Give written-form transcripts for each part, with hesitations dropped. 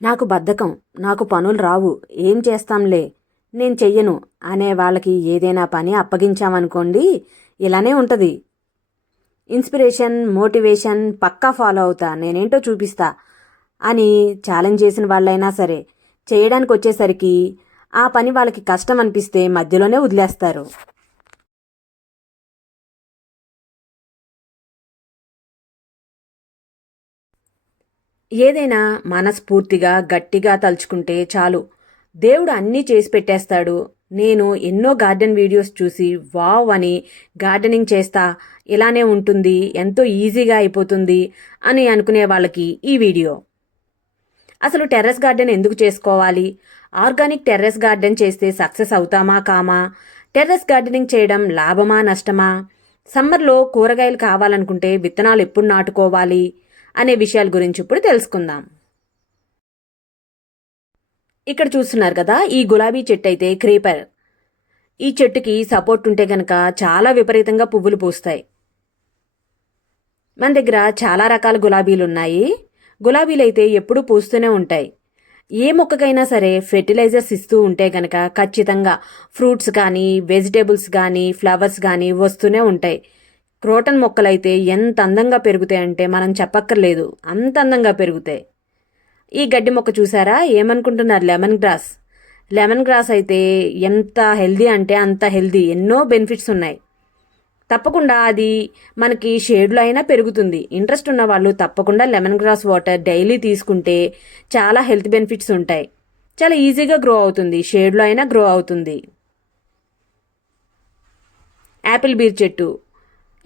నాకు బద్ధకం, నాకు పనులు రావు, ఏం చేస్తాంలే, నేను చెయ్యను అనే వాళ్ళకి ఏదైనా పని అప్పగించామనుకోండి, ఇలానే ఉంటుంది. ఇన్స్పిరేషన్, మోటివేషన్ పక్కా ఫాలో అవుతా, నేనేంటో చూపిస్తా అని ఛాలెంజ్ చేసిన వాళ్ళైనా సరే చేయడానికి వచ్చేసరికి ఆ పని వాళ్ళకి కష్టం అనిపిస్తే మధ్యలోనే వదిలేస్తారు. ఏదైనా మనస్ఫూర్తిగా గట్టిగా తలుచుకుంటే చాలు, దేవుడు అన్నీ చేసి పెట్టేస్తాడు. నేను ఎన్నో గార్డెన్ వీడియోస్ చూసి వావ్ అని గార్డెనింగ్ చేస్తా, ఇలానే ఉంటుంది, ఎంతో ఈజీగా అయిపోతుంది అని అనుకునే వాళ్ళకి ఈ వీడియో. అసలు టెర్రస్ గార్డెన్ ఎందుకు చేసుకోవాలి? ఆర్గానిక్ టెర్రస్ గార్డెన్ చేస్తే సక్సెస్ అవుతామా కామా? టెర్రస్ గార్డెనింగ్ చేయడం లాభమా నష్టమా? సమ్మర్లో కూరగాయలు కావాలనుకుంటే విత్తనాలు ఎప్పుడు నాటుకోవాలి అనే విషయాల గురించి ఇప్పుడు తెలుసుకుందాం. ఇక్కడ చూస్తున్నారు కదా, ఈ గులాబీ చెట్టు అయితే క్రీపర్. ఈ చెట్టుకి సపోర్ట్ ఉంటే గనక చాలా విపరీతంగా పువ్వులు పూస్తాయి. మన దగ్గర చాలా రకాల గులాబీలు ఉన్నాయి. గులాబీలు అయితే ఎప్పుడూ పూస్తూనే ఉంటాయి. ఏ మొక్కకైనా సరే ఫెర్టిలైజర్స్ ఇస్తూ ఉంటే గనక ఖచ్చితంగా ఫ్రూట్స్ కానీ, వెజిటేబుల్స్ కానీ, ఫ్లవర్స్ కానీ వస్తూనే ఉంటాయి. క్రోటన్ మొక్కలైతే ఎంత అందంగా పెరుగుతాయంటే మనం చెప్పక్కర్లేదు, అంత అందంగా పెరుగుతాయి. ఈ గడ్డి మొక్క చూసారా, ఏమనుకుంటున్నారు? Lemon grass. లెమన్ గ్రాస్ అయితే ఎంత హెల్దీ అంటే అంత హెల్దీ, ఎన్నో బెనిఫిట్స్ ఉన్నాయి. తప్పకుండా అది మనకి షేడ్లో అయినా పెరుగుతుంది. ఇంట్రెస్ట్ ఉన్న వాళ్ళు తప్పకుండా లెమన్ గ్రాస్ వాటర్ డైలీ తీసుకుంటే చాలా హెల్త్ బెనిఫిట్స్ ఉంటాయి. చాలా ఈజీగా గ్రో అవుతుంది, షేడ్లో అయినా గ్రో అవుతుంది. యాపిల్ బీర్ చెట్టు.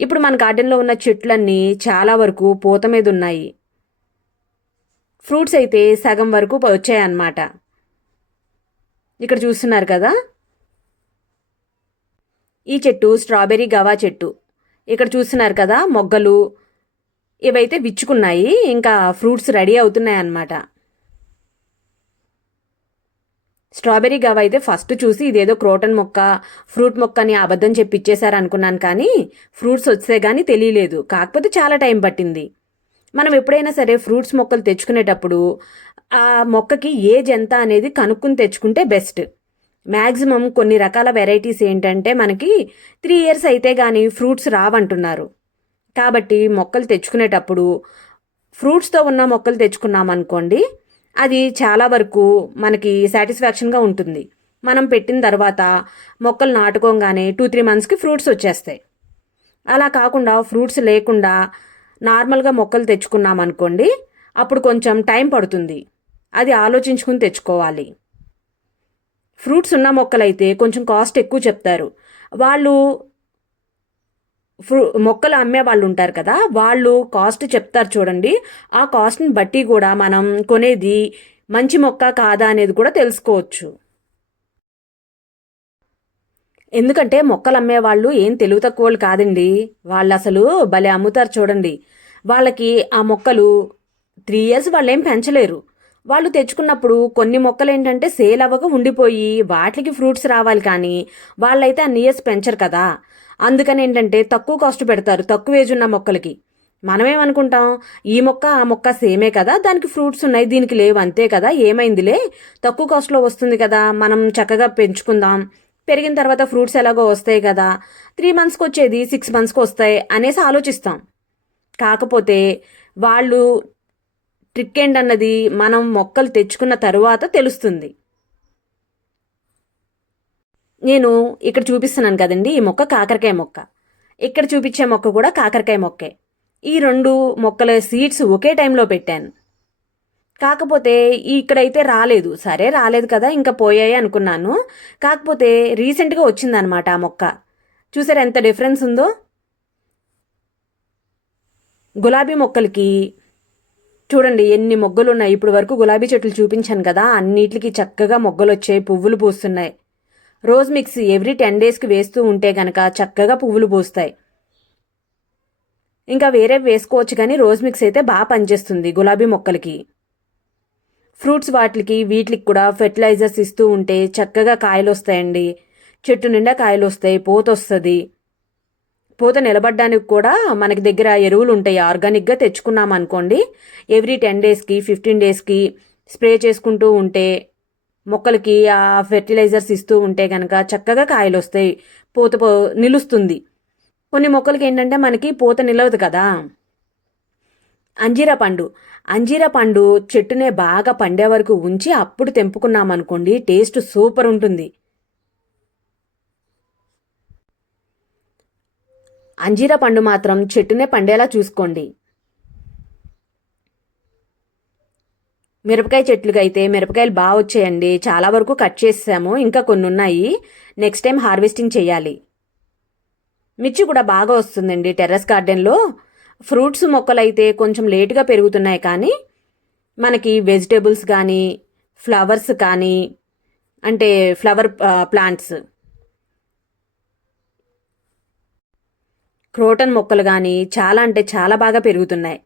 ఇప్పుడు మన గార్డెన్లో ఉన్న చెట్లన్నీ చాలా వరకు పూత మీద ఉన్నాయి. ఫ్రూట్స్ అయితే సగం వరకు వచ్చాయన్నమాట. ఇక్కడ చూస్తున్నారు కదా, ఈ చెట్టు స్ట్రాబెర్రీ గవా చెట్టు. ఇక్కడ చూస్తున్నారు కదా మొగ్గలు, ఇవైతే విచ్చుకున్నాయి, ఇంకా ఫ్రూట్స్ రెడీ అవుతున్నాయి అన్నమాట. స్ట్రాబెర్రీ గవా అయితే ఫస్ట్ చూసి ఇదేదో క్రోటన్ మొక్క, ఫ్రూట్ మొక్క అని అబద్ధం చెప్పి ఇచ్చేశారు అనుకున్నాను, కానీ ఫ్రూట్స్ వస్తే కానీ తెలియలేదు. కాకపోతే చాలా టైం పట్టింది. మనం ఎప్పుడైనా సరే ఫ్రూట్స్ మొక్కలు తెచ్చుకునేటప్పుడు ఆ మొక్కకి ఏజ్ ఎంత అనేది కనుక్కుని తెచ్చుకుంటే బెస్ట్. మ్యాక్సిమం కొన్ని రకాల వెరైటీస్ ఏంటంటే మనకి 3 years అయితే కానీ ఫ్రూట్స్ రావంటున్నారు. కాబట్టి మొక్కలు తెచ్చుకునేటప్పుడు ఫ్రూట్స్తో ఉన్న మొక్కలు తెచ్చుకున్నామనుకోండి, అది చాలా వరకు మనకి సాటిస్ఫాక్షన్గా ఉంటుంది. మనం పెట్టిన తర్వాత మొక్కలు నాటుకోగానే 2-3 monthsకి ఫ్రూట్స్ వచ్చేస్తాయి. అలా కాకుండా ఫ్రూట్స్ లేకుండా నార్మల్గా మొక్కలు తెచ్చుకున్నామనుకోండి, అప్పుడు కొంచెం టైం పడుతుంది. అది ఆలోచించుకుని తెచ్చుకోవాలి. ఫ్రూట్స్ ఉన్న మొక్కలైతే కొంచెం కాస్ట్ ఎక్కువ చెప్తారు. వాళ్ళు మొక్కలు అమ్మే వాళ్ళు ఉంటారు కదా, వాళ్ళు కాస్ట్ చెప్తారు చూడండి. ఆ కాస్ట్ని బట్టి కూడా మనం కొనేది మంచి మొక్క కాదా అనేది కూడా తెలుసుకోవచ్చు. ఎందుకంటే మొక్కలు అమ్మే వాళ్ళు ఏం తెలివి తక్కువ వాళ్ళు కాదండి. వాళ్ళు అసలు భలే అమ్ముతారు చూడండి. వాళ్ళకి ఆ మొక్కలు 3 years వాళ్ళు ఏం పెంచలేరు. వాళ్ళు తెచ్చుకున్నప్పుడు కొన్ని మొక్కలు ఏంటంటే సేల్ అవ్వక ఉండిపోయి వాటికి ఫ్రూట్స్ రావాలి, కానీ వాళ్ళైతే అన్ని ఇయర్స్ పెంచరు కదా. అందుకని ఏంటంటే తక్కువ కాస్ట్ పెడతారు తక్కువ ఏజ్ ఉన్న మొక్కలకి. మనమేమనుకుంటాం, ఈ మొక్క ఆ మొక్క సేమే కదా, దానికి ఫ్రూట్స్ ఉన్నాయి, దీనికి లేవు, అంతే కదా, ఏమైందిలే, తక్కువ కాస్ట్లో వస్తుంది కదా, మనం చక్కగా పెంచుకుందాం, పెరిగిన తర్వాత ఫ్రూట్స్ ఎలాగో వస్తాయి కదా, 3 monthsకి వచ్చేది 6 monthsకి వస్తాయి అనేసి ఆలోచిస్తాం. కాకపోతే వాళ్ళు ట్రిక్ ఏంటన్నది మనం మొక్కలు తెచ్చుకున్న తరువాత తెలుస్తుంది. నేను ఇక్కడ చూపిస్తున్నాను కదండి, ఈ మొక్క కాకరకాయ మొక్క. ఇక్కడ చూపించే మొక్క కూడా కాకరకాయ మొక్కే. ఈ 2 మొక్కల సీడ్స్ ఒకే టైంలో పెట్టాను. కాకపోతే ఇక్కడైతే రాలేదు. సరే రాలేదు కదా, ఇంకా పోయాయి అనుకున్నాను. కాకపోతే రీసెంట్గా వచ్చిందనమాట ఆ మొక్క. చూసారా ఎంత డిఫరెన్స్ ఉందో. గులాబీ మొక్కలకి చూడండి ఎన్ని మొగ్గలు ఉన్నాయి. ఇప్పుడు వరకు గులాబీ చెట్లు చూపించాను కదా, అన్నిటికి చక్కగా మొగ్గలు వచ్చాయి, పువ్వులు పూస్తున్నాయి. రోజ్ మిక్స్ ఎవ్రీ 10 daysకి వేస్తూ ఉంటే గనక చక్కగా పువ్వులు పూస్తాయి. ఇంకా వేరే వేసుకోవచ్చు, కానీ రోజ్ మిక్స్ అయితే బాగా పనిచేస్తుంది గులాబీ మొక్కలకి. ఫ్రూట్స్ వాటికి వీటికి కూడా ఫెర్టిలైజర్స్ ఇస్తూ ఉంటే చక్కగా కాయలు వస్తాయండి. చెట్టు నిండా కాయలు వస్తాయి, పూత వస్తుంది. పూత నిలబడడానికి కూడా మనకి దగ్గర ఎరువులు ఉంటాయి. ఆర్గానిక్గా తెచ్చుకున్నాం అనుకోండి, ఎవ్రీ 10 daysకి 15 daysకి స్ప్రే చేసుకుంటూ ఉంటే, మొక్కలకి ఆ ఫెర్టిలైజర్స్ ఇస్తూ ఉంటే కనుక చక్కగా కాయలు వస్తాయి. పూత నిలుస్తుంది. కొన్ని మొక్కలకి ఏంటంటే మనకి పూత నిలవదు కదా. అంజీరా పండు చెట్టునే బాగా పండే వరకు ఉంచి అప్పుడు తెంపుకున్నామనుకోండి, టేస్ట్ సూపర్ ఉంటుంది. అంజీరా పండు మాత్రం చెట్టునే పండేలా చూసుకోండి. మిరపకాయ చెట్లుకి అయితే మిరపకాయలు బాగా వచ్చాయండి. చాలా వరకు కట్ చేసాము, ఇంకా కొన్ని ఉన్నాయి. నెక్స్ట్ టైం హార్వెస్టింగ్ చేయాలి. మిర్చి కూడా బాగా వస్తుందండి టెర్రస్ గార్డెన్లో. ఫ్రూట్స్ మొక్కలు అయితే కొంచెం లేటుగా పెరుగుతున్నాయి, కానీ మనకి వెజిటేబుల్స్ కానీ ఫ్లవర్స్ కానీ, అంటే ఫ్లవర్ ప్లాంట్స్, క్రోటన్ మొక్కలు కానీ చాలా అంటే చాలా బాగా పెరుగుతున్నాయి.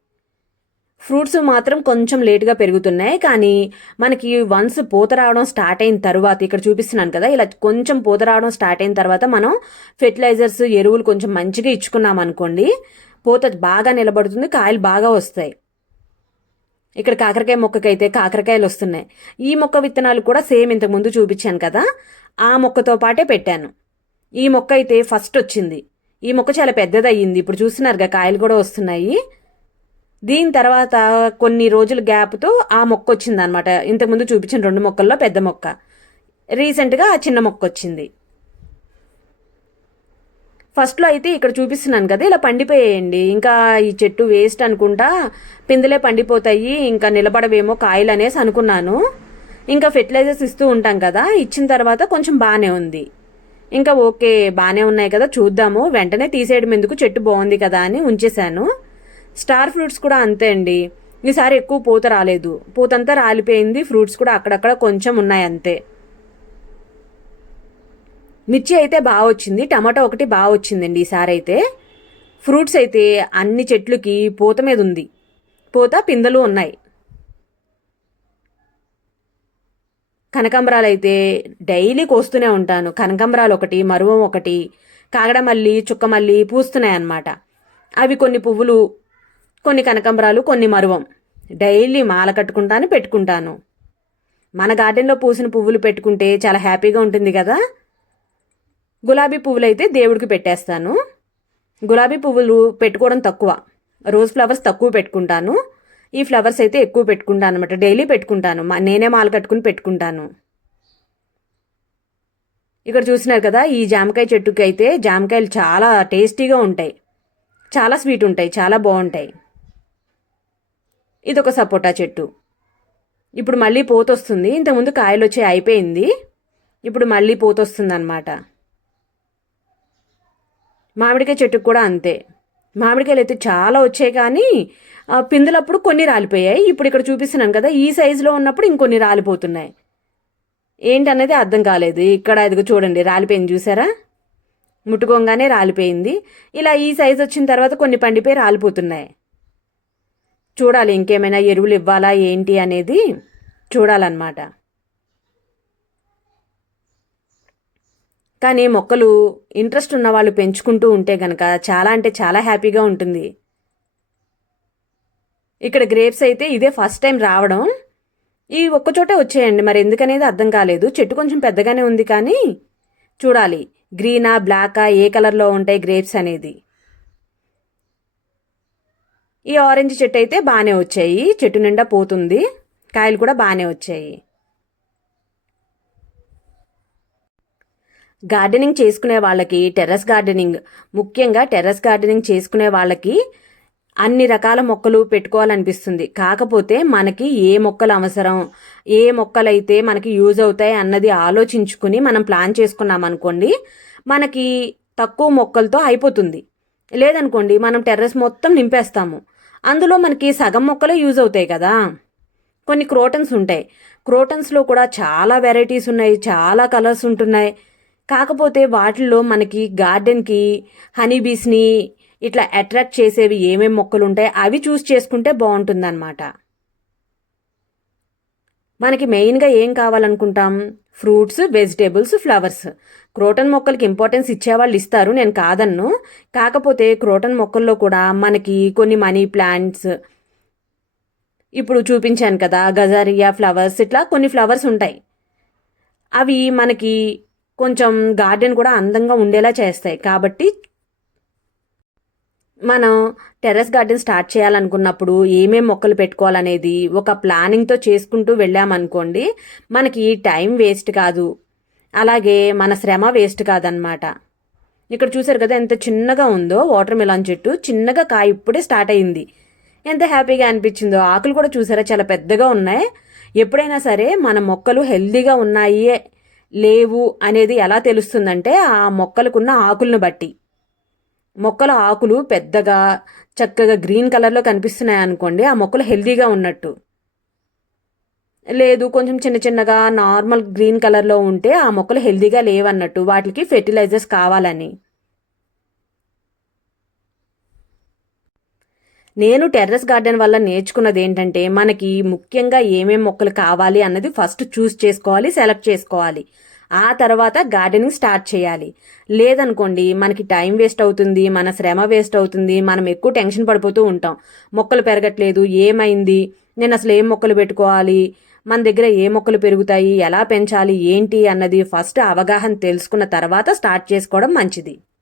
ఫ్రూట్స్ మాత్రం కొంచెం లేటుగా పెరుగుతున్నాయి, కానీ మనకి వన్స్ పూత రావడం స్టార్ట్ అయిన తర్వాత, ఇక్కడ చూపిస్తున్నాను కదా, ఇలా కొంచెం పూత రావడం స్టార్ట్ అయిన తర్వాత మనం ఫెర్టిలైజర్స్, ఎరువులు కొంచెం మంచిగా ఇచ్చుకున్నాం అనుకోండి, పూత బాగా నిలబడుతుంది, కాయలు బాగా వస్తాయి. ఇక్కడ కాకరకాయ మొక్కకైతే కాకరకాయలు వస్తున్నాయి. ఈ మొక్క విత్తనాలు కూడా సేమ్ ఇంతకు ముందు చూపించాను కదా, ఆ మొక్కతో పాటే పెట్టాను. ఈ మొక్క అయితే ఫస్ట్ వచ్చింది. ఈ మొక్క చాలా పెద్దదయ్యింది. ఇప్పుడు చూస్తున్నారుగా కాయలు కూడా వస్తున్నాయి. దీని తర్వాత కొన్ని రోజుల గ్యాప్తో ఆ మొక్క వచ్చిందనమాట. ఇంతకుముందు చూపించిన 2 మొక్కల్లో పెద్ద మొక్క, రీసెంట్గా ఆ చిన్న మొక్క వచ్చింది. ఫస్ట్లో అయితే ఇక్కడ చూపిస్తున్నాను కదా, ఇలా పండిపోయాయండి. ఇంకా ఈ చెట్టు వేస్ట్ అనుకుంటా, పిందెలే పండిపోతాయి, ఇంకా నిలబడవేమో కాయలు అనేసి అనుకున్నాను. ఇంకా ఫెర్టిలైజర్స్ ఇస్తూ ఉంటాం కదా, ఇచ్చిన తర్వాత కొంచెం బాగానే ఉంది. ఇంకా ఓకే, బాగానే ఉన్నాయి కదా, చూద్దాము, వెంటనే తీసేయడం ఎందుకు, చెట్టు బాగుంది కదా అని ఉంచేశాను. స్టార్ ఫ్రూట్స్ కూడా అంతే అండి. ఈసారి ఎక్కువ పూత రాలేదు, పూతంతా రాలిపోయింది. ఫ్రూట్స్ కూడా అక్కడక్కడ కొంచెం ఉన్నాయి అంతే. మిర్చి అయితే బాగా వచ్చింది, టమాటో ఒకటి బాగా వచ్చిందండి ఈసారి అయితే. ఫ్రూట్స్ అయితే అన్ని చెట్లకి పూత మీద ఉంది, పూత పిందెలు ఉన్నాయి. కనకాంబరాలు అయితే డైలీ కోస్తూనే ఉంటాను. కనకాంబరాలు ఒకటి, మరువం ఒకటి, కాగడమల్లి, చుక్కమల్లి పూస్తున్నాయి అన్నమాట. అవి కొన్ని పువ్వులు, కొన్ని కనకాంబరాలు, కొన్ని మరువం. డైలీ మాల కట్టుకుంటాను, పెట్టుకుంటాను. మన గార్డెన్లో పూసిన పువ్వులు పెట్టుకుంటే చాలా హ్యాపీగా ఉంటుంది కదా. గులాబీ పువ్వులు అయితే దేవుడికి పెట్టేస్తాను. గులాబీ పువ్వులు పెట్టుకోవడం తక్కువ, రోజ్ ఫ్లవర్స్ తక్కువ పెట్టుకుంటాను. ఈ ఫ్లవర్స్ అయితే ఎక్కువ పెట్టుకుంటాను అనమాట. డైలీ పెట్టుకుంటాను, నేనే మాల కట్టుకుని పెట్టుకుంటాను. ఇక్కడ చూసినారు కదా, ఈ జామకాయ చెట్టుకి అయితే జామకాయలు చాలా టేస్టీగా ఉంటాయి, చాలా స్వీట్ ఉంటాయి, చాలా బాగుంటాయి. ఇదొక సపోటా చెట్టు. ఇప్పుడు మళ్ళీ పోతొస్తుంది. ఇంతకుముందు కాయలు వచ్చి అయిపోయింది, ఇప్పుడు మళ్ళీ పోతొస్తుంది అనమాట. మామిడికాయ చెట్టుకు కూడా అంతే. మామిడికాయలు అయితే చాలా వచ్చాయి, కానీ పిందులప్పుడు కొన్ని రాలిపోయాయి. ఇప్పుడు ఇక్కడ చూపిస్తున్నాను కదా, ఈ సైజులో ఉన్నప్పుడు ఇంకొన్ని రాలిపోతున్నాయి. ఏంటనేది అర్థం కాలేదు. ఇక్కడ ఇదిగో చూడండి, రాలిపోయింది చూసారా, ముట్టుకోగానే రాలిపోయింది. ఇలా ఈ సైజు వచ్చిన తర్వాత కొన్ని పండిపోయి రాలిపోతున్నాయి. చూడాలి ఇంకేమైనా ఎరువులు ఇవ్వాలా ఏంటి అనేది చూడాలన్నమాట. కానీ మొక్కలు ఇంట్రెస్ట్ ఉన్న వాళ్ళు పెంచుకుంటూ ఉంటే కనుక చాలా అంటే చాలా హ్యాపీగా ఉంటుంది. ఇక్కడ గ్రేప్స్ అయితే ఇదే ఫస్ట్ టైం రావడం. ఈ ఒక్కచోటే వచ్చాయండి, మరి ఎందుకనేది అర్థం కాలేదు. చెట్టు కొంచెం పెద్దగానే ఉంది, కానీ చూడాలి గ్రీనా బ్లాకా ఏ కలర్లో ఉంటాయి గ్రేప్స్ అనేది. ఈ ఆరెంజ్ చెట్టు అయితే బాగానే వచ్చాయి, చెట్టు నిండా పోతుంది, కాయలు కూడా బాగానే వచ్చాయి. గార్డెనింగ్ చేసుకునే వాళ్ళకి, టెర్రస్ గార్డెనింగ్, ముఖ్యంగా టెర్రస్ గార్డెనింగ్ చేసుకునే వాళ్ళకి అన్ని రకాల మొక్కలు పెట్టుకోవాలనిపిస్తుంది. కాకపోతే మనకి ఏ మొక్కలు అవసరం, ఏ మొక్కలైతే మనకి యూజ్ అవుతాయి అన్నది ఆలోచించుకుని మనం ప్లాన్ చేసుకున్నాం అనుకోండి, మనకి తక్కువ మొక్కలతో అయిపోతుంది. లేదనుకోండి మనం టెర్రస్ మొత్తం నింపేస్తాము, అందులో మనకి సగం మొక్కలే యూజ్ అవుతాయి కదా. కొన్ని క్రోటన్స్ ఉంటాయి, క్రోటన్స్లో కూడా చాలా వెరైటీస్ ఉన్నాయి, చాలా కలర్స్ ఉంటున్నాయి. కాకపోతే వాటిల్లో మనకి గార్డెన్కి హనీబీస్ని ఇట్లా అట్రాక్ట్ చేసేవి ఏమేమి మొక్కలు ఉంటాయి అవి చూస్ చేసుకుంటే బాగుంటుందన్నమాట. మనకి మెయిన్గా ఏం కావాలనుకుంటాం, ఫ్రూట్స్, వెజిటేబుల్స్, ఫ్లవర్స్. క్రోటన్ మొక్కలకి ఇంపార్టెన్స్ ఇచ్చేవాళ్ళు ఇస్తారు, నేను కాదన్ను. కాకపోతే క్రోటన్ మొక్కల్లో కూడా మనకి కొన్ని మనీ ప్లాంట్స్, ఇప్పుడు చూపించాను కదా, గజారియా ఫ్లవర్స్, ఇట్లా కొన్ని ఫ్లవర్స్ ఉంటాయి. అవి మనకి కొంచెం గార్డెన్ కూడా అందంగా ఉండేలా చేస్తాయి. కాబట్టి మనం టెర్రస్ గార్డెన్ స్టార్ట్ చేయాలనుకున్నప్పుడు ఏమేం మొక్కలు పెట్టుకోవాలనేది ఒక ప్లానింగ్తో చేసుకుంటూ వెళ్ళామనుకోండి, మనకి టైం వేస్ట్ కాదు, అలాగే మన శ్రమ వేస్ట్ కాదనమాట. ఇక్కడ చూసారు కదా ఎంత చిన్నగా ఉందో వాటర్ మిలాన్ చెట్టు, చిన్నగా కాయ ఇప్పుడే స్టార్ట్ అయింది. ఎంత హ్యాపీగా అనిపించిందో. ఆకులు కూడా చూసారా చాలా పెద్దగా ఉన్నాయి. ఎప్పుడైనా సరే మన మొక్కలు హెల్దీగా ఉన్నాయి లేవు అనేది ఎలా తెలుస్తుందంటే ఆ మొక్కలకున్న ఆకులను బట్టి. మొక్కల ఆకులు పెద్దగా చక్కగా గ్రీన్ కలర్లో కనిపిస్తున్నాయి అనుకోండి, ఆ మొక్కలు హెల్దీగా ఉన్నట్టు. లేదు కొంచెం చిన్న చిన్నగా నార్మల్ గ్రీన్ కలర్లో ఉంటే ఆ మొక్కలు హెల్దీగా లేవన్నట్టు, వాటికి ఫెర్టిలైజర్స్ కావాలని. నేను టెర్రస్ గార్డెన్ వల్ల నేర్చుకున్నది ఏంటంటే, మనకి ముఖ్యంగా ఏమేం మొక్కలు కావాలి అన్నది ఫస్ట్ చూస్ చేసుకోవాలి, సెలెక్ట్ చేసుకోవాలి. ఆ తర్వాత గార్డెనింగ్ స్టార్ట్ చేయాలి. లేదనుకోండి మనకి టైం వేస్ట్ అవుతుంది, మన శ్రమ వేస్ట్ అవుతుంది, మనం ఎక్కువ టెన్షన్ పడిపోతూ ఉంటాం. మొక్కలు పెరగట్లేదు, ఏమైంది, నేను అసలు ఏం మొక్కలు పెట్టుకోవాలి, మన దగ్గర ఏ మొక్కలు పెరుగుతాయి, ఎలా పెంచాలి ఏంటి అన్నది ఫస్ట్ అవగాహన తెలుసుకున్న తర్వాత స్టార్ట్ చేసుకోవడం మంచిది.